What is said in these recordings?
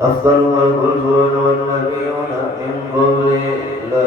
أفضل الرسل والنبيون من قبل لا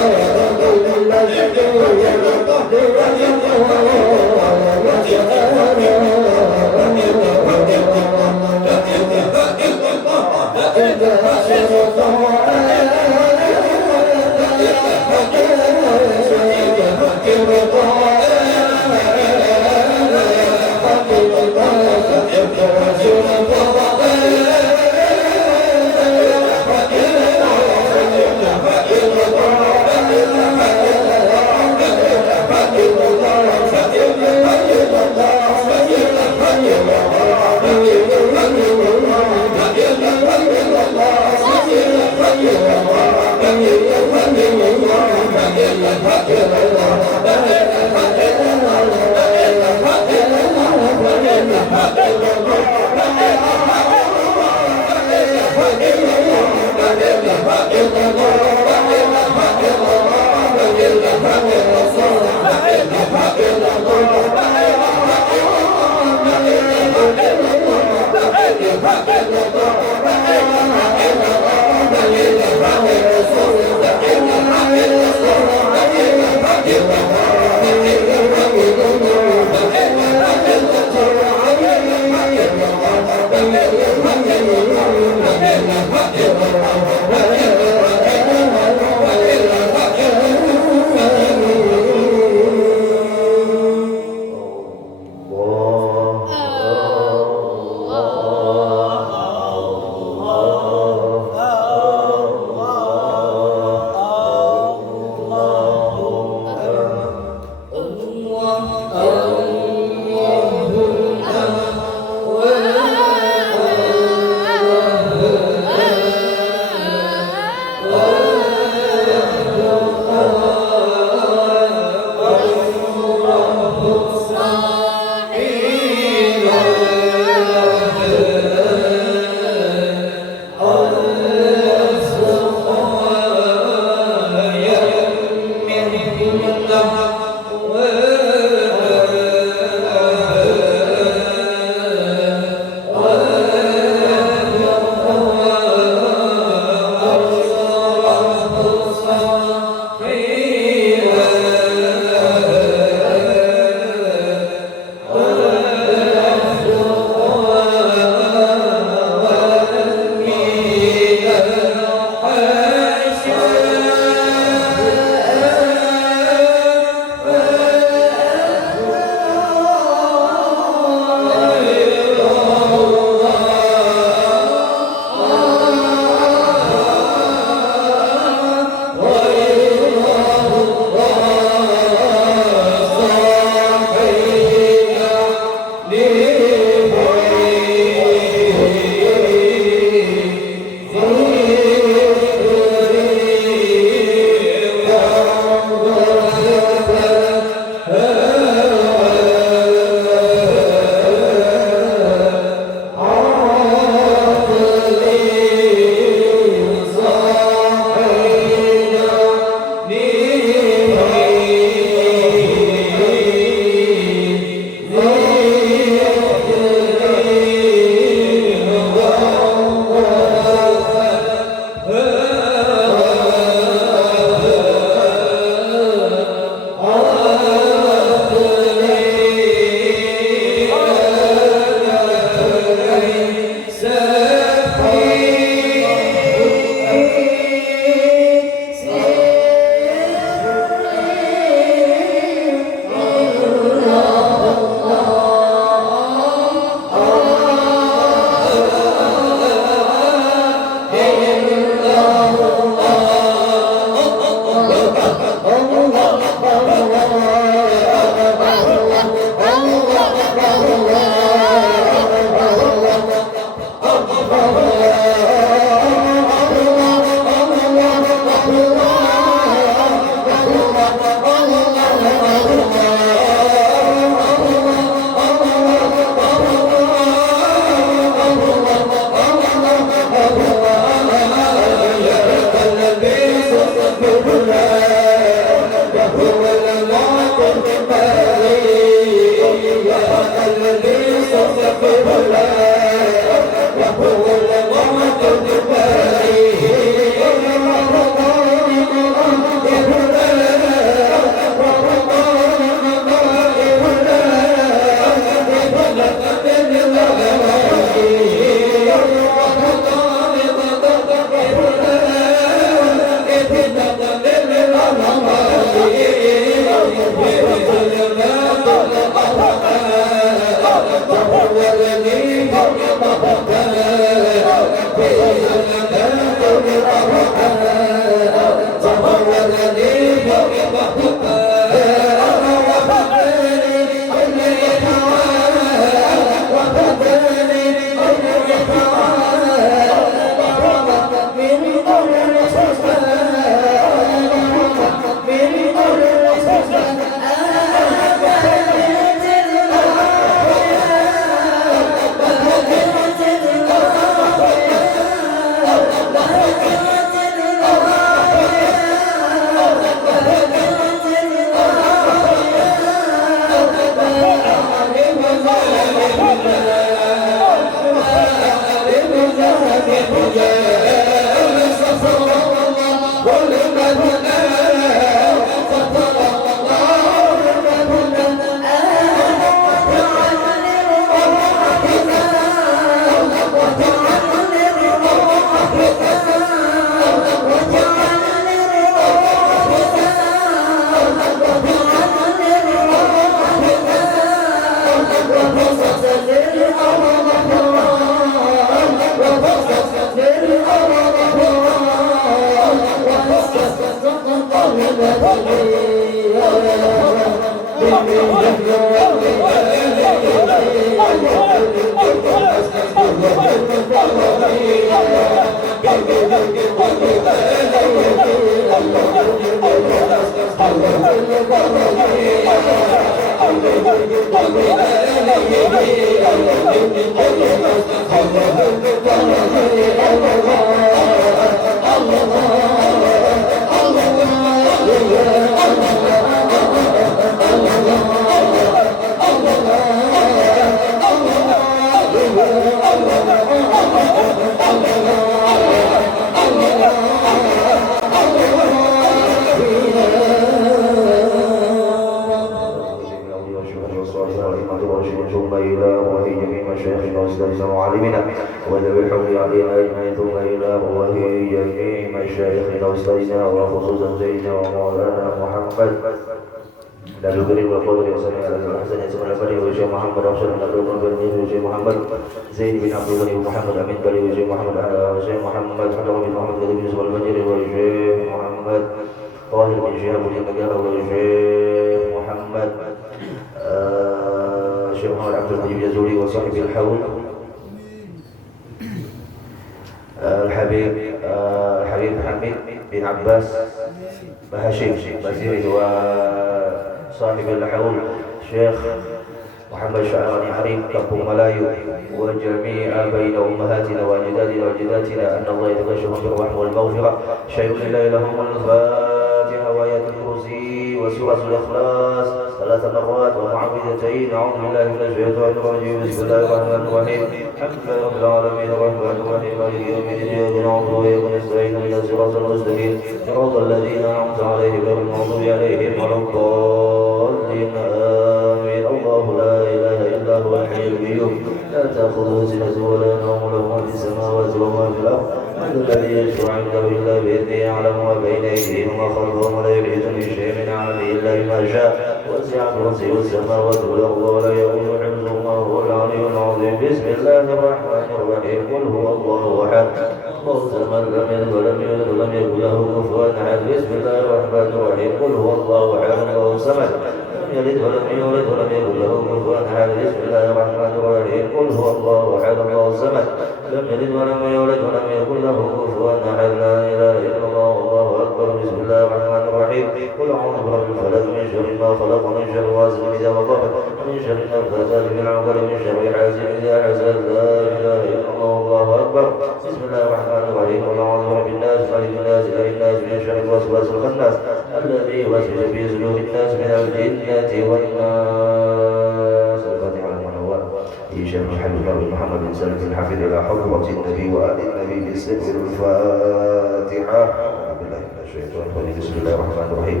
إنشاء الحبيب محمد بن سلم الحفيظ إلى حضرة النبي وآل النبي بسر الفاتحة. أعوذ بالله من الشيطان الرجيم. بسم الله الرحمن الرحيم.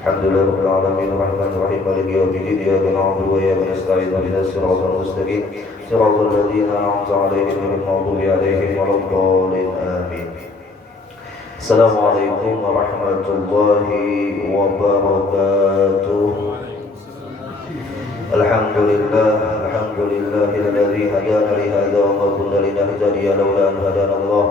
الحمد لله رب العالمين الرحمن الرحيم مالك يوم الدين إياك نعبد وإياك نستعين اهدنا الصراط المستقيم صراط الذين أنعمت عليهم غير المغضوب عليهم ولا الضالين آمين. السلام عليكم ورحمة الله وبركاته. الحمد لله الذي هدانا لهذا وما كنا لنهتدي لولا أن هدانا الله.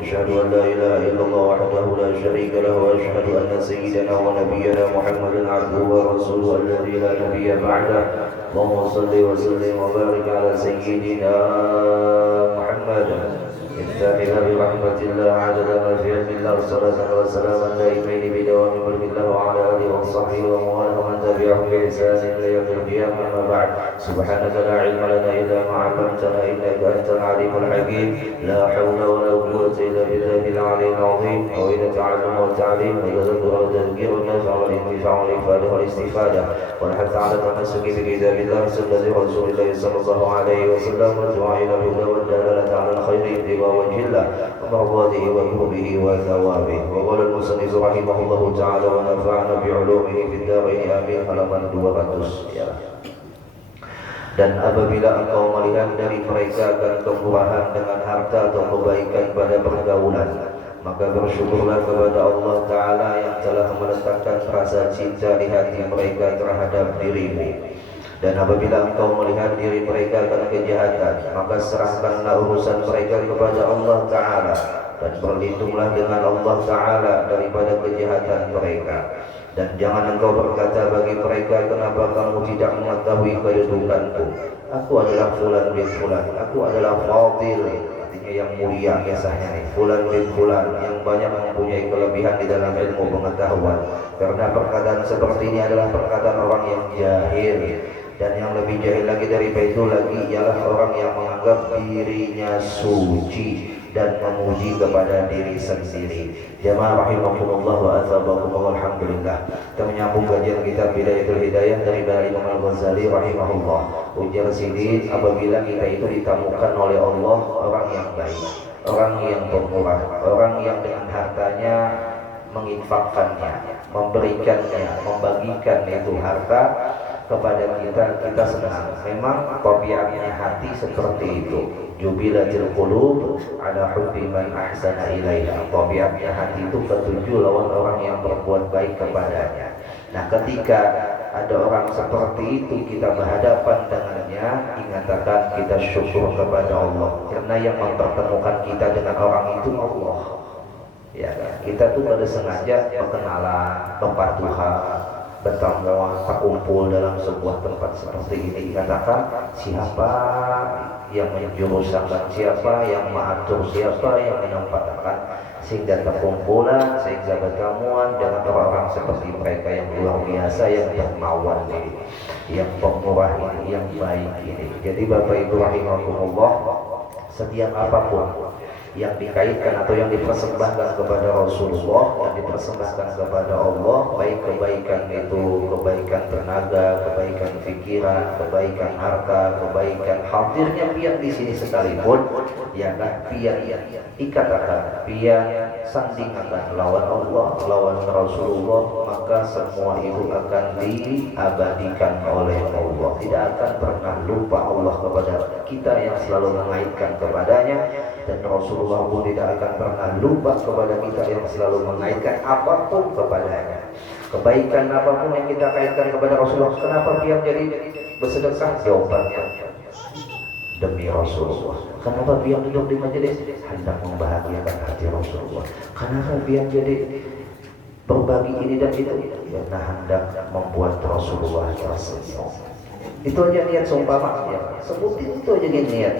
أشهد أن لا إله إلا الله وحده لا شريك له وأشهد أن سيدنا ونبينا محمدا عبده ورسوله الذي لا نبي بعده. اللهم صل وسلم وبارك على سيدنا محمد افتح باب رحمة الله عدد ما في علم الله صلاة وسلاما دائمين بدوام ملك الله وعلى آله وصحبه ومن تبعهم بإحسان إلى يوم القيامة. أما بعد سبحانك لا علم لنا إلا ما علمتنا إنك أنت العليم الحكيم. لا حول ولا قوة إلا بالله العلي العظيم. وإلى تعلم والتعليم ويذكر وتذكير الناس والانتفاع والإفادة والاستفادة والحث على التمسك بكتاب الله وسنة رسول الله صلى الله عليه وسلم والدعاء إلى الهدى والدلالة على الخير ابتغاء وجه الله ومرضاته وقربه وثوابه. وقال المصنف رحمه الله تعالى ونفعنا بعلومه في الدارين آمين. Halaman 200 ya. Dan apabila engkau melihat dari mereka akan kemurahan dengan harta atau kebaikan pada pergaulan, maka bersyukurlah kepada Allah Ta'ala yang telah meletakkan rasa cinta di hati mereka terhadap dirimu. Dan apabila engkau melihat diri mereka akan kejahatan, maka serahkanlah urusan mereka kepada Allah Ta'ala dan berlindunglah dengan Allah Ta'ala daripada kejahatan mereka. Dan jangan engkau berkata bagi mereka, kenapa kamu tidak mengetahui kedudukanku? Aku adalah fulan bin fulan, aku adalah fadil, artinya yang mulia kisahnya nih, fulan bin fulan yang banyak mempunyai kelebihan di dalam ilmu pengetahuan. Karena perkataan seperti ini adalah perkataan orang yang jahil. Dan yang lebih jahil lagi dari itu lagi ialah orang yang menganggap dirinya suci dan memuji kepada diri sendiri. Jamaah rahimakumullah wa athabakumullah. Alhamdulillah, kita menyambung kajian kitab Bidayatul Hidayah dari Imam Al-Ghazali rahimahullah. Ujar sini, apabila kita itu ditemukan oleh Allah orang yang baik, orang yang pemurah, orang yang dengan hartanya menginfakkannya, memberikannya, membagikan itu harta kepada kita senang. Memang tabiatnya hati seperti itu. Jubilatil qulub ala hubbi man ahsana ilaiha. Tabiatnya hati itu ketujuh lawan orang yang berbuat baik kepadanya. Nah, ketika ada orang seperti itu kita berhadapan dengannya, ingatkan kita syukur kepada Allah, karena yang mempertemukan kita dengan orang itu Allah. Ya, kita tuh pada sengaja perkenalan, kepatuhan, bertemu, terkumpul dalam sebuah tempat seperti ini. Katakan siapa yang menjurusakan, siapa yang mengatur, siapa yang menempatkan, sehingga terkumpulan, sehingga pertemuan dengan orang-orang seperti mereka yang luar biasa, yang dermawan ini, yang pemurah ini, yang baik ini. Jadi Bapak Ibu rahimakumullah, setiap apapun yang dikaitkan atau yang dipersembahkan kepada Rasulullah, yang dipersembahkan kepada Allah, baik kebaikan itu kebaikan tenaga, kebaikan pikiran, kebaikan harta, kebaikan hadirnya pian di sini sekalipun, ialah pian ikatakan, pian sandingakan lawan Allah, lawan Rasulullah, maka semua itu akan diabadikan oleh Allah. Tidak akan pernah lupa Allah kepada kita yang selalu mengaitkan kepadanya, dan Rasulullah pun tidak akan pernah lupa kepada kita yang selalu mengaitkan apapun kepadanya. Kebaikan apapun yang kita kaitkan kepada Rasulullah. Kenapa biar jadi bersedekah? Jawabannya demi Rasulullah. Kenapa biar duduk di majelis? Hendak membahagiakan hati Rasulullah. Kenapa biar jadi berbagi ini dan itu? Karena hendak membuat Rasulullah tersenyum. Itu aja niat seumpama ya. Sebutin itu aja niat.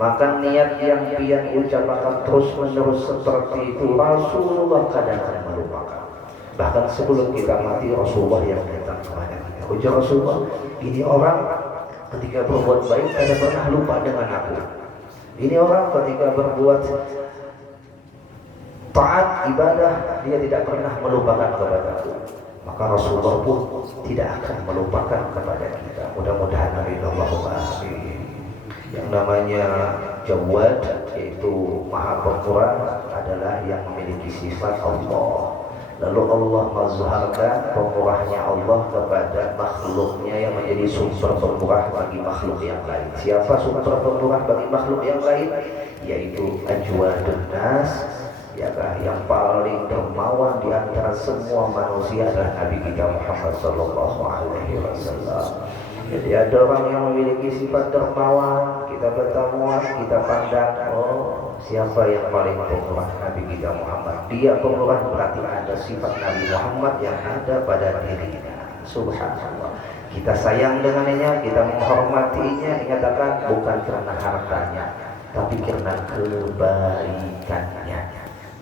Maka niat yang pian ucapkan terus menerus seperti itu, Rasulullah kadang akan melupakan. Bahkan sebelum kita mati, Rasulullah yang datang kepada kita. Ujar Rasulullah, ini orang ketika berbuat baik tidak pernah lupa dengan aku. Ini orang ketika berbuat taat ibadah, dia tidak pernah melupakan kepada aku. Maka Rasulullah pun tidak akan melupakan kepada kita. Mudah-mudahan amin Allahumma amin. namanya Jawad, yaitu Maha Pemurah, adalah yang memiliki sifat Allah. Lalu Allah mazharkan pemurahnya Allah kepada makhluknya yang menjadi sumber pemurah bagi makhluk yang lain. Siapa sumber pemurah bagi makhluk yang lain? Yaitu Ajwadun Nas, yang paling dermawan di antara semua manusia adalah Nabi kita Muhammad sallallahu alaihi wasallam. Jadi ada orang yang memiliki sifat dermawan, kita bertemu, kita pandang, oh siapa yang paling pemurah? Nabi kita Muhammad. Dia pemurah, berarti ada sifat Nabi Muhammad yang ada pada dirinya. Subhanallah. Kita sayang dengannya, kita menghormatinya, dikatakan bukan karena hartanya, tapi karena kebaikannya,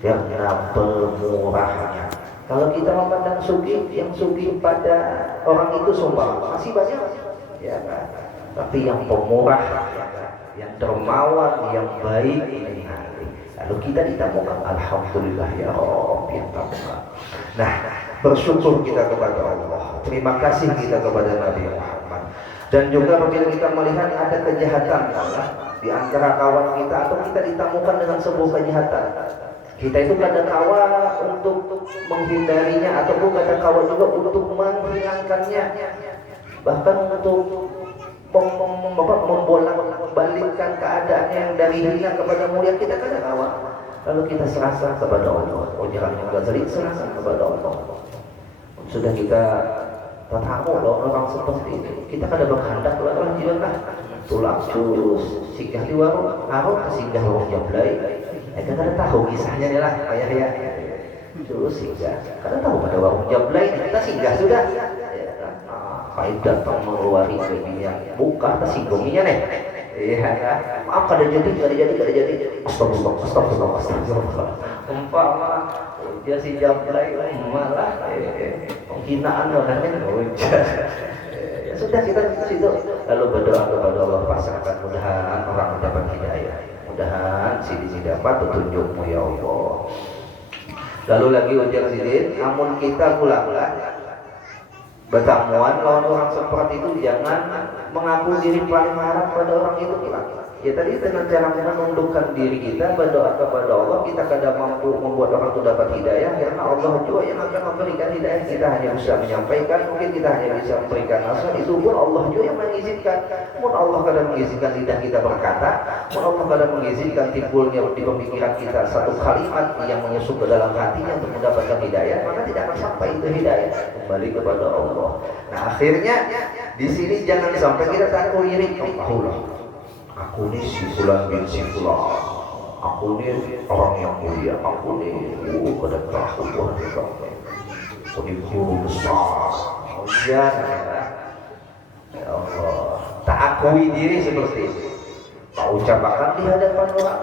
karena pemurahnya. Kalau kita memandang sugih, yang sugih pada orang itu sumbang masih banyak, ya kan? Tapi yang pemurah, ya kan? Yang dermawan, yang baik ini. Lalu kita ditemukan, alhamdulillah ya Rabb, yang tamukan. Nah, bersyukur kita kepada Allah, terima kasih kita kepada Nabi Muhammad. Dan juga apabila kita melihat ada kejahatan di antara kawan kita, atau kita ditemukan dengan sebuah kejahatan, kita itu kadang kawal untuk menghindarinya, ataupun kadang kawal juga untuk menghilangkannya, bahkan untuk membolak-balikkan keadaannya yang dari hina kepada mulia. Kita kadang kawal, lalu kita serahkan kepada Allah. Ujarannya Ghazali, serahkan kepada Allah. Sudah kita tahu loh orang seperti ini, kita kadang berkehendak lah jiwa tulang curus singgah di warung, singgah warung Jablay. Kita kan tahu kisahnya nih lah, ayah ya. Terus singgah, karena tahu pada warung Jablay kita singgah sudah. Faid datang mengeluari baginya, buka tersinggunginya nih. Iya, maaf kada jadi. Astagfirullah. Umpama dia si Jablay malah penghinaan orangnya. Ya sudah, kita di situ lalu berdoa kepada Allah, pasrahkan, mudahan orang mendapat hidayah. Mudahan sini dapat petunjukmu ya Allah. Lalu lagi ujar sidin, namun kita pula bertamuan lawan orang seperti itu, jangan mengaku diri paling marah pada orang itu pula. Ya tadi dengan cara menundukkan diri kita, berdoa kepada Allah, kita kadang mampu membuat orang itu dapat hidayah, karena Allah juga yang akan memberikan hidayah. Kita hanya bisa menyampaikan, mungkin kita hanya bisa memberikan nasihat, itu pun Allah juga yang mengizinkan. Mungkin Allah kadang mengizinkan lidah kita berkata, mungkin Allah kadang mengizinkan timbulnya di pemikiran kita satu kalimat yang menyusup ke dalam hatinya untuk mendapatkan hidayah, maka tidak akan sampai itu hidayah kembali kepada Allah. Nah akhirnya di sini jangan sampai kita takut iri. Aku ini si fulan bin si fulan, aku ini orang yang mulia, aku ini kada tahu Tuhan kita, aku ini guru besar. Ya Allah, tak akui diri seperti itu, tak ucapkan di hadapan orang,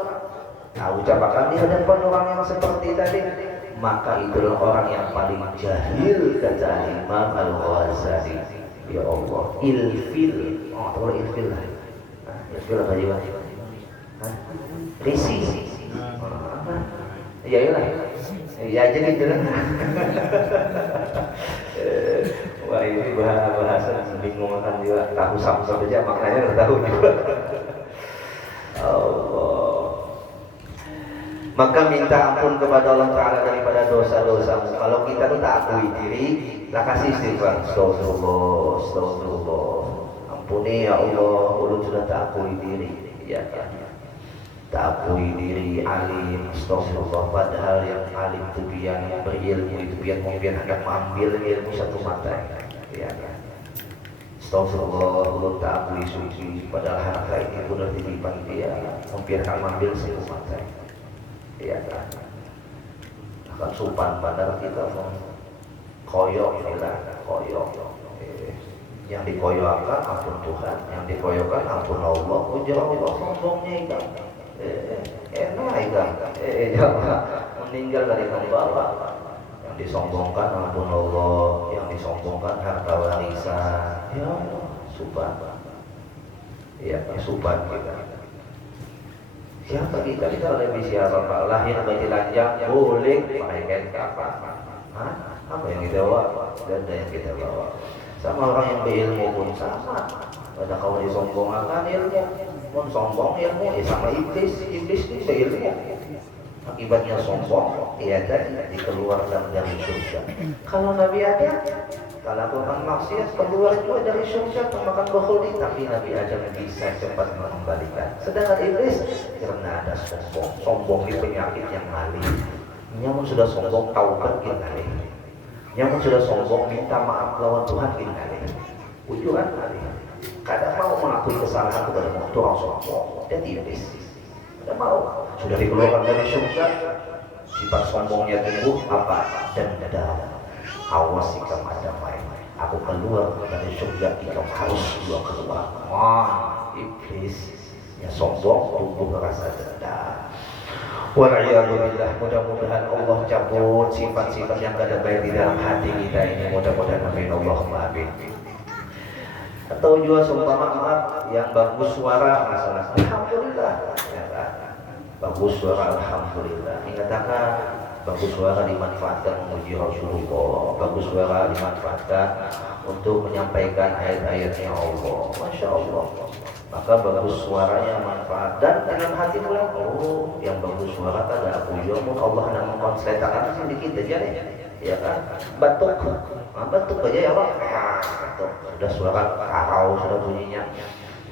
tak ucapkan di hadapan orang yang seperti tadi, maka itulah orang yang paling jahil, kata Imam Al-Ghazali. Ya Allah, ilfil, tahu ilfil lah. Ilfil apa juga? Risi. Ya iyalah. Ya aja gitu lah. Wah ini bahasa bingung kan juga. Tahu sama saja maknanya nggak tahu juga. Allah. Maka minta ampun kepada Allah Ta'ala daripada dosa-dosamu. Kalau kita tak akui diri, lah kasih istighfar. Astagfirullah. Ampuni ya Allah, ulun sudah tak akui diri, ya kan? Tak akui diri alim, astagfirullah. Padahal yang alim itu biar yang berilmu itu biar hendak mengambil ilmu satu mata, ya kan? Astagfirullah, ulun tak akui suci. Padahal harta ini benar titipan dia, membiarkan mengambil satu mata, ya kan? Akan supan bandar kita koyok inilah koyok. Yang dikoyokkan ampun Tuhan, yang dikoyokkan ampun Allah. Ujar Allah sombongnya ikan, enak ikan, jangan meninggal dari membawa. Yang disombongkan ampun Allah, yang disombongkan harta warisan. Ya Allah, suban, ya suban kita. Siapa kita lebih siapa Pak? Lahir bagi lanjang boleh pakaikan kapan? Apa yang kita bawa dan yang kita bawa. Sama orang yang berilmu pun sama. Pada kau disombongkan ilmu, Mun sombong ilmu sama iblis itu ilmu. Akibatnya sombong, ya tadi dikeluarkan dari surga. Kalau Nabi ada, kalau bukan maksiat keluar juga dari surga makan bakhuli, tapi Nabi aja bisa cepat mengembalikan. Sedangkan iblis karena ada sombong di penyakit yang maling. Nyamun sudah sombong taubat kali. Nyamun sudah sombong minta maaf lawan Tuhan kali. Ujuan kali. Kadang mau mengakui kesalahan kepada orang sombong, dia iblis. Tidak mau, sudah dikeluarkan dari surga, sifat sombongnya tumbuh apa? Dendam. Awas jika ada main. Aku keluar dari surga, kita harus juga keluar. Wah, iblis yang sombong tumbuh rasa dendam. Wala'iyadzubillah, mudah-mudahan Allah cabut sifat-sifat yang ada baik di dalam hati kita ini. Mudah-mudahan amin Allahumma amin. Atau juga seumpama maaf yang bagus suara masalah alhamdulillah ya kan? Bagus suara alhamdulillah, dikatakan bagus suara dimanfaatkan memuji Rasulullah, bagus suara dimanfaatkan untuk menyampaikan ayat-ayatnya Allah, Masya Allah. Maka bagus suaranya manfaat dan dalam hati pulang, oh yang bagus suara kan ada aku yomun Allah dan mengkonselitakan sedikit aja ya kan, batuk aja ya Pak, sudah suara karau sudah bunyinya,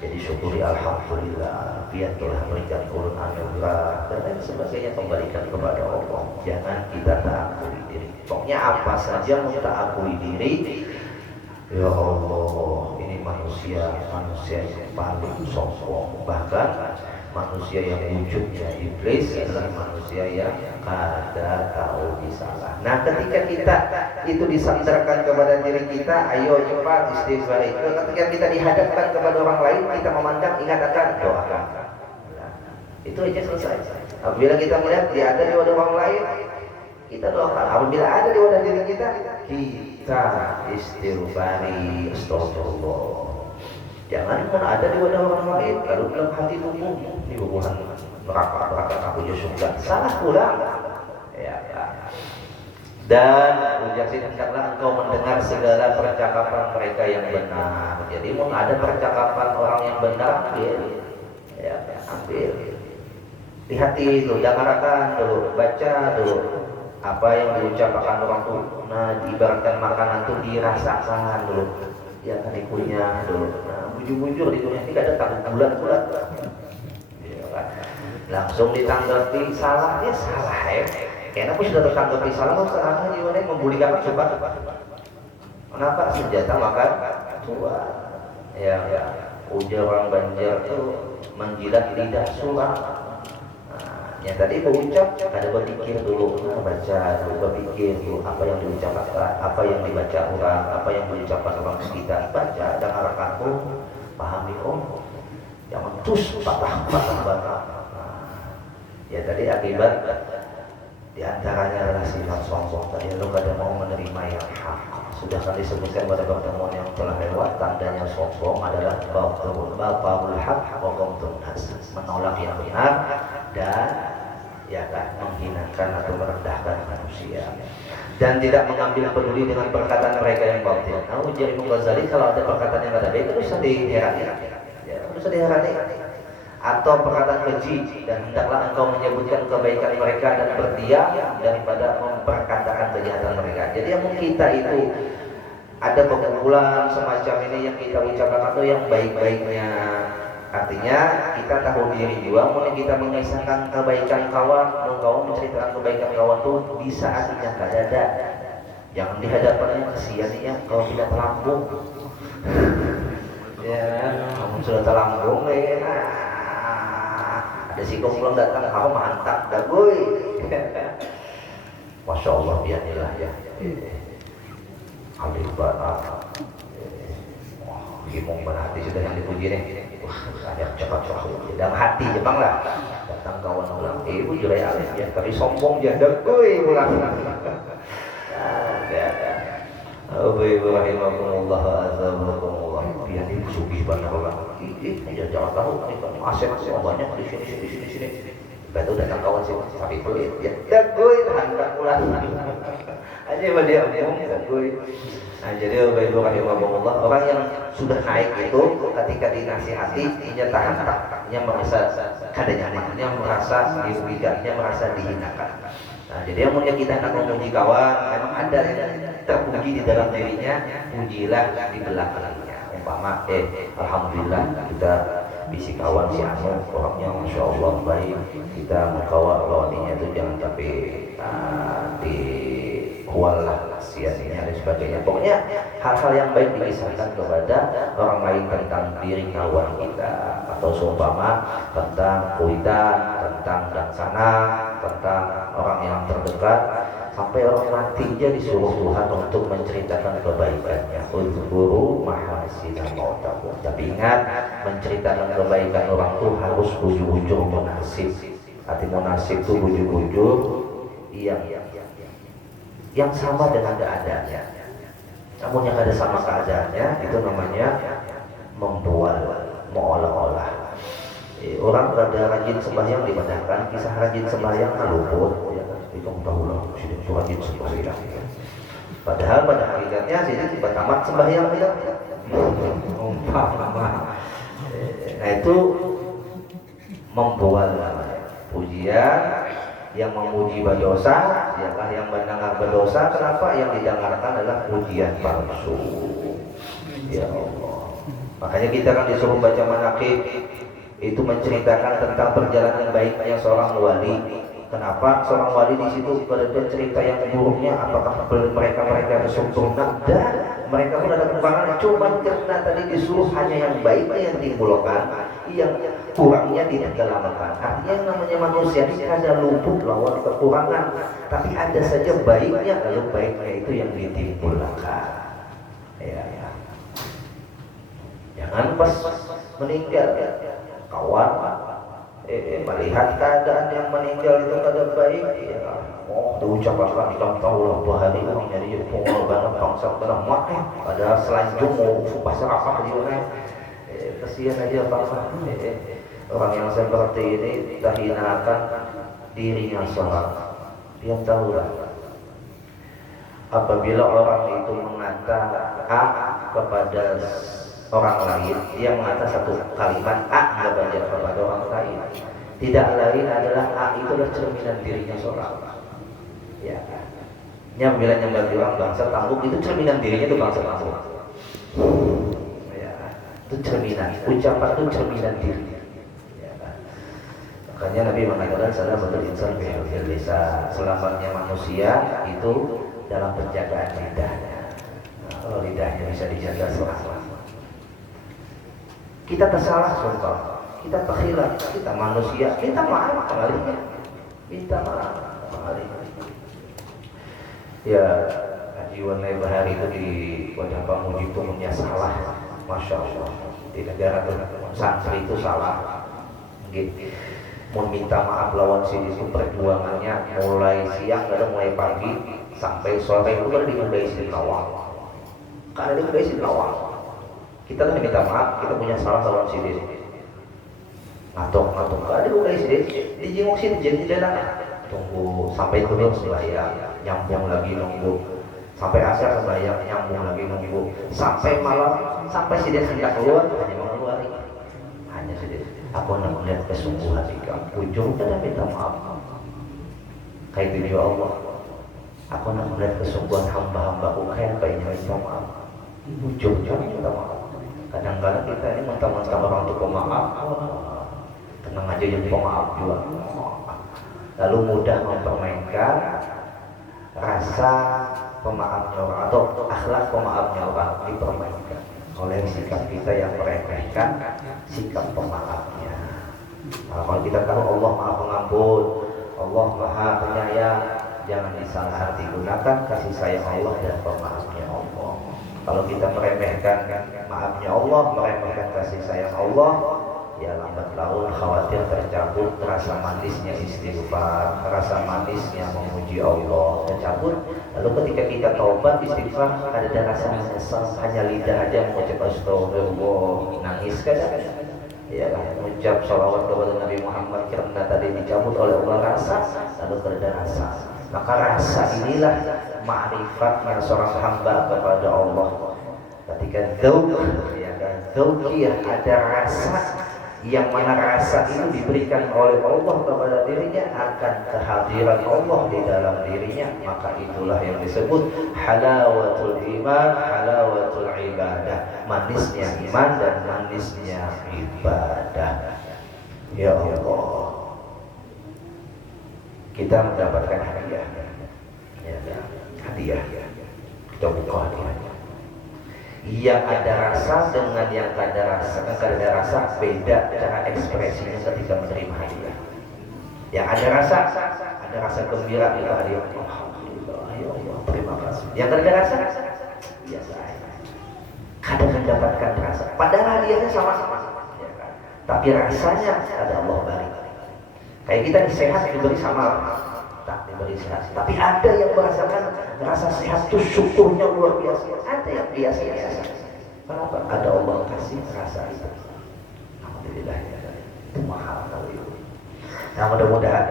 jadi syukuri alhamdulillah, biar telah berikan ulun anugerah dan lain sebagainya, kembalikan kepada Allah. Jangan kita tak akui diri, pokoknya apa saja mau tak akui diri. Ya Allah, ini manusia yang paling sombong, bahkan manusia yang wujudnya iblis adalah manusia yang kada tahu disalah. Nah, ketika kita itu disandarkan kepada diri kita, ayo cepat istighfar itu. Ketika kita dihadapkan kepada orang lain, kita memandang, ingat akan doakan. Nah, itu aja selesai. Apabila kita melihat dia ada di wadah orang lain, kita doakan. Apabila ada di wadah diri kita istighfari, astagfirullah. Jangan pun ada di wadah orang lain, kalau dalam hati umum di hubungan neraka aku surga, salah pulang. Ya. Dan ujar sini hendaklah engkau mendengar segala percakapan mereka yang benar. Jadi mau ada percakapan orang yang benar, ambil. Ya, ambil. Di hati dulu, dengarkan dulu, baca dulu. Apa yang diucapkan orang itu, nah diibaratkan makanan itu dirasakan dulu. Ya kan dikunyah dulu. Nah, bujur-bujur dikunyah, tidak ada tanggung bulat-bulat. Ya, kan? Langsung ditanggapi salah, ya salah ya. Karena aku sudah tertanggapi salah, mau salah gimana membulikan coba. Kenapa senjata makan tua? Ya, ujar orang Banjar itu menjilat lidah sulam. Yang tadi berucap ada berpikir dulu, baca dulu, berpikir dulu apa yang diucapkan, apa yang dibaca orang, apa yang diucapkan orang sekitar, baca dan arahkan pahami jangan terus patah. Ya tadi akibat diantaranya adalah sifat sombong. Tadi lu kada mau menerima yang hak. Sudah kan disebutkan pada pertemuan yang telah lewat, tandanya sombong adalah baparul haq wa ghamtun nas, menolak yang benar dan ya kan menghinakan atau merendahkan manusia dan tidak mengambil peduli dengan perkataan mereka yang batil. Nah, ujar Imam Ghazali, kalau ada perkataan yang tidak baik itu bisa diherani, ya bisa diherani, atau perkataan keji, dan hendaklah engkau menyebutkan kebaikan mereka dan berdiam daripada memperkatakan kejahatan mereka. Jadi yang kita itu ada pengumpulan semacam ini yang kita ucapkan atau yang baik-baiknya. Artinya kita tahu diri juga, mulai kita mengisahkan kebaikan kawan, kawan menceritakan kebaikan kawan itu bisa artinya kadada. Jangan dihadapannya kesian ya kalau tidak terlambung. Ya, kamu sudah terlambung ya. Ada si kumpulan datang, kamu mantap dah boy. Masya Allah, biarlah ya. Alhamdulillah. Gimong berhati sudah yang dipuji nih. Ada cepat-cepat dalam hati Jepang lah. Datang kawan ulang, ibu jurai alih ya, tapi sombong jangan kuy ulang. Ada. Rahimahumullah azabakumullah. Biar ini sugih banyak orang. Ini jangan tahu aset banyak di sini. Betul datang kawan sih, tapi kuy ya. Kuy hendak ulang. Aja dia omong kuy. Nah, jadi Bapak Ibu rahimahumullah, orang yang sudah naik itu ketika dinasihati, ia tahan tak, ia merasa kada nyaman, ia merasa dirugikan, ia merasa dihinakan. Nah, jadi yang mulia kita hendak memuji kawan, memang ada yang terpuji di dalam dirinya, pujilah di belakangnya. Umpama, alhamdulillah kita bisi kawan si Anu, orangnya masya Allah baik, kita mengkawal lawannya itu jangan sampai di kualah sia-sia dan sebagainya. Pokoknya hal-hal yang baik dikisahkan kepada orang lain tentang diri kawan kita, atau seumpama tentang kuitan, tentang daksana, tentang orang yang terdekat, sampai orang mati aja disuruh Tuhan untuk menceritakan kebaikannya. Uzkuru mahasina mautakum. Tapi ingat, menceritakan kebaikan orang itu harus bujur-bujur munasib. Arti munasib itu bujur-bujur yang sama dengan keadaannya. Namun yang ada sama keadaannya itu namanya membual, mengolah-olah. Orang pada rajin sembahyang dimandangkan, kisah rajin sembahyang luput, ya kan? Itu tahu lah, sini itu rajin sembahyang. Padahal pada hakikatnya sini tiba tamat sembahyang ya. Nah itu membual namanya. Pujian yang memuji berdosa, ialah yang mendengar berdosa. Kenapa? Yang didengarkan adalah pujian palsu. Ya Allah. Makanya kita kan disuruh baca manaqib, itu menceritakan tentang perjalanan baiknya seorang wali. Kenapa seorang wali di situ bercerita yang buruknya? Apakah mereka sempurna? Dan mereka pun ada kekurangan. Cuma karena tadi disuruh hanya yang baiknya yang timbulkan, yang kurangnya tidak dilakukan. Artinya yang namanya manusia ini ada luput lawan kekurangan, tapi ada saja baiknya, lalu baiknya itu yang ditimbulkan. Ya. Jangan pas meninggal kawan melihat keadaan yang meninggal itu kada baik, ya diucapkan kita tahu lah bahari ini jadi pengorbanan bangsa benar ada selanjung mau pasar apa dia kasihan aja bangsa. Orang yang seperti ini kita hinakan dirinya seorang. Dia tahu lah apabila orang itu mengata A kepada orang lain, dia mengata satu kalimat A kepada orang lain, tidak lain adalah A itu adalah cerminan dirinya seorang. Ya, bila yang bagi orang bangsa tangguh itu cerminan dirinya itu bangsa tangguh. Ya, itu cerminan, ucapan itu cerminan diri. Ya, makanya Nabi mengatakan salah satu insan bisa selamatnya manusia itu dalam penjagaan lidahnya. Nah, kalau lidahnya bisa dijaga selama. Kita tersalah contoh, kita terkhilaf, kita manusia, kita marah kembalinya, kita marah kembalinya. Ya, Haji Wanai Bahari itu di Wajah Pamuji itu punya salah, masya Allah. Di negara santri itu salah, gitu. Mau minta maaf lawan sini itu perjuangannya mulai siang, kadang mulai pagi sampai sore itu kan dimulai sini lawang, karena dimulai sini lawang. Kita kan minta maaf, kita punya salah lawan sini. Ngatok, ada mulai sini, dijenguk sini jadi tidak tunggu sampai turun sembahyang, nyambung lagi nunggu, sampai asar sembahyang, nyambung lagi nunggu, sampai malam, sampai sini hendak keluar, hanya mau keluar, hanya sini. Aku nak melihat kesungguhan di kamu, ujung tidak minta maaf. Kayak itu ya Allah, aku nak melihat kesungguhan hamba-hambaku kayak apa ini minta maaf, ujungnya minta maaf. Kadang-kadang kita ini mentang-mentang orang untuk pemaaf, tenang aja jadi pemaaf juga. Lalu mudah mempermainkan rasa pemaafnya orang atau akhlak pemaafnya orang, dipermainkan oleh sikap kita yang meremehkan sikap pemaafnya. Nah, kalau kita tahu Allah Maha Pengampun, Allah Maha Penyayang, jangan disalaharti gunakan kasih sayang Allah dan pemaafnya Allah. Kalau kita meremehkan maafnya Allah, meremehkan kasih sayang Allah, ya lambat laun khawatir tercabut rasa manisnya istighfar, rasa manisnya memuji Allah tercabut. Lalu ketika kita taubat istighfar, ada rasa menyesal, hanya lidah aja mengucap astagfirullah, nangis kadang. Ya, mengucap sholawat kepada Nabi Muhammad karena tadi dicabut oleh Allah rasa, lalu ada rasa Maka rasa inilah ma'rifatnya seorang hamba kepada Allah. Ketika dzauq, ya kan, dzauqiyah, ada rasa yang mana rasa itu diberikan oleh Allah kepada dirinya akan kehadiran Allah di dalam dirinya, maka itulah yang disebut halawatul iman, halawatul ibadah, manisnya iman dan manisnya ibadah. Ya Allah, kita mendapatkan hadiah, ya, hadiah. Kita buka hadiahnya. Yang ada rasa dengan yang tak ada rasa beda cara ekspresinya ketika menerima hadiah. Yang ada rasa gembira kita hadiah. Alhamdulillah, ya Allah, terima kasih. Yang tak ada rasa biasa aja. Kadang mendapatkan rasa, padahal hadiahnya sama-sama, ya kan? Tapi rasanya ada Allah beri. Kayak kita sehat diberi sama tak diberi sehat, tapi ada yang merasakan rasa sehat itu syukurnya luar biasa, ada yang biasa-biasa. Kenapa? Ada Allah kasih rasa itu. Alhamdulillah, ya, itu mahal kali itu. Nah, mudah-mudahan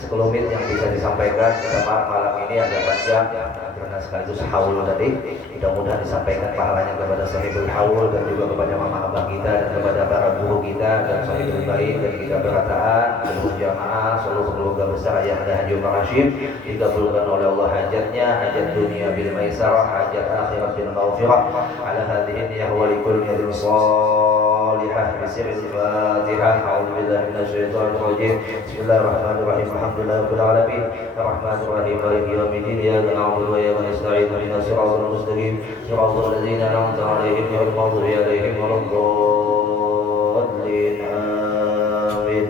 sekelumit yang bisa disampaikan pada malam ini agak panjang karena sekaligus haul tadi. Mudah-mudahan disampaikan pahalanya kepada sahibul haul dan juga kepada mama abah kita dan kepada para guru kita dan sahibul bait dan kita berataan seluruh jamaah, seluruh keluarga besar yang ada Haji Umar Hashim dikabulkan oleh Allah hajatnya, hajat dunia bil maisarah, hajat akhirat bil maghfirah. Ala hadhihi niyyah wa likulli niyatin salihah bi sirril Fatihah. A'udzu billahi minasyaitonir rajim. Bismillahirrahmanirrahim. Alhamdulillahirabbil alamin. Arrahmanir rahim. Maliki yaumiddin. Iyyaka na'budu wa iyyaka nasta'in. Ihdinas siratal mustaqim. Siratal ladzina an'amta 'alaihim ghairil maghdubi 'alaihim waladdallin. Amin.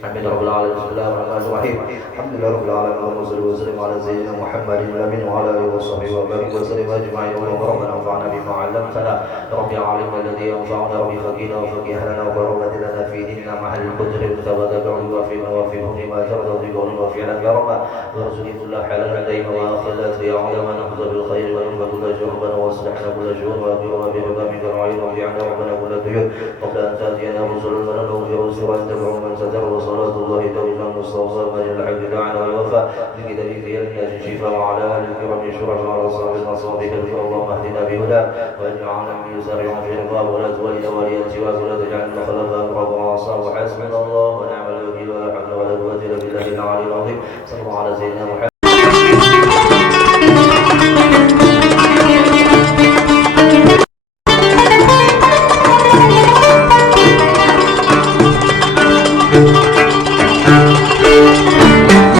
Amin ya rabbal alamin. Bismillahirrahmanirrahim. Alhamdulillah rabbil alamin. Allahumma shalli wa sallim ala sayyidina Muhammadin amin wa ala alihi wa sahbihi wa barik wa sallim ajma'in. Allahumma anfa'na bima 'allamtana. Rabbi 'allimna alladhi yanfa'una rabbi faqina wa faqihna wa qurrata lana fi dinina mahal qudri mutabadaka wa fi mawafihim ma tarda bihi wa fi'lan ya rabb. Warzuqna kull halal daima wa akhirat ya 'alama nahzu bil khair wa yunbatu tajruban wa aslihna kull shuhur wa bi'ma bihi wa bi'ana rabbana kull tuyur. Qabla an ta'tiyana rusulun wa nunziru suran tabi'u man sadarwa salatullahi tawfiqan mustawsa majal habib da'ana wal wafa li dalil الناس شفاء وعلى آل الكرام شرف وعلى أصحاب المصابيح اللهم اهدنا بهدى واجعلنا من يسارع في رضاه ولا تولد وليا سواك ولا تجعلنا خلفا أقرب وعصاه حسبنا الله ونعم الوكيل ولا حول ولا قوة إلا بالله العلي العظيم. صلى الله على سيدنا محمد